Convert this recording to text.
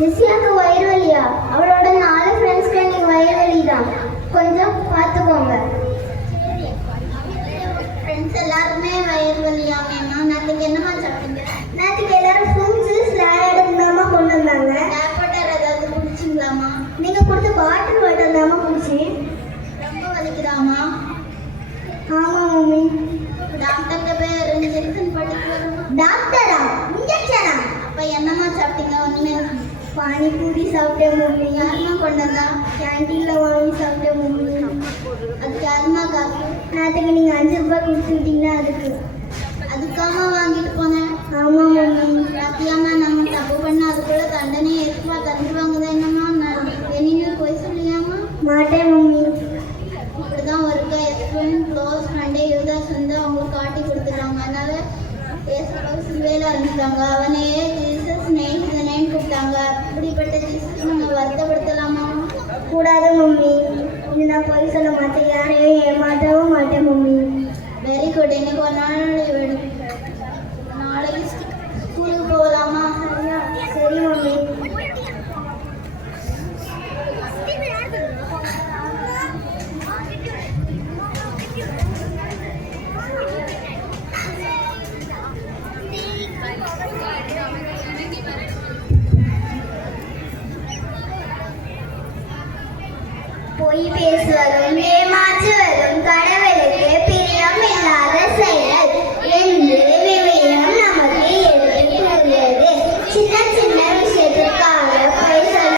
ஜெசியாக்கு வயிறு வலியா? அவளோட 4 ஃப்ரெண்ட்ஸ்க்கு இன்னைக்கு வயிறு வலி தான், கொஞ்சம் பார்த்துக்கோங்க. ஃப்ரெண்ட்ஸ் எல்லாருமே வயிறு வலியாமேம்மா. நேற்றுக்கு என்னம்மா சாப்பிட்டீங்க? நேற்றுக்கு எல்லாரும் ஃப்ரூட்ஸு ஸ்லாட் தாம்மா கொண்டு வந்தாங்க. டேப் வாட்டர் ஏதாவது குடிச்சிங்களாம்மா? நீங்கள் கொடுத்த பாட்டில் வாட்டர் தாம்மா குடிச்சேன். ரொம்ப வலிக்குதாம்மா? ஆமாம் மம்மி. டாக்டர்கிட்ட போய் இன்ஜெக்ஷன் போட்டுட்டு வருமா? டாக்டரா? இன்ஜெக்ஷனா? அப்போ என்னம்மா சாப்பிட்டீங்க? ஒன்றுமே பானிபூரி சாப்பிட்டேன் மம்மி. யாருமா கொண்டு வந்தா? கேன்டீனில் வாங்கி சாப்பிட்டேன் மம்மி. அதுக்கு யாருமா காசு? நேற்றுக்கு நீங்கள் 5 ரூபாய் கொடுத்துக்கிட்டீங்கன்னா அதுக்காக வாங்கிட்டு போனேன். ஆமாம் மம்மி. ராத்தியாம்மா நம்ம தப்பு பண்ண அதுக்குள்ள தண்டனை ஏற்பா தந்துடுவாங்க தான். என்னம்மா வெளியில் போய் சொல்லியாம்மா? மாட்டேன் மம்மி. இப்படிதான் ஒருக்கா எஸ்பின் க்ளோஸ் ஃப்ரெண்டே யுவதாஸ் வந்து அவங்களுக்கு காட்டி கொடுத்துட்டாங்க. அதனால சிலுவையில் இருந்துட்டாங்க. அவனையே ஜீசஸ் நேசிதனேன்னு கூப்பிட்டாங்க. இப்படிப்பட்ட ஜீசஸ் நம்ம வருத்தப்படுத்தலாமா? கூடாது மம்மி. இது நான் போய் சொல்ல மாட்டேன், யாரையும் ஏமாற்றவும் மாட்டேன் மம்மி. Very good. இன்னைக்கு ஒரு நாள் லீவ் நாளைக்கு ஸ்கூலுக்கு போகலாமா? சரியா? சரி மம்மி. பொய் பேசுவதும்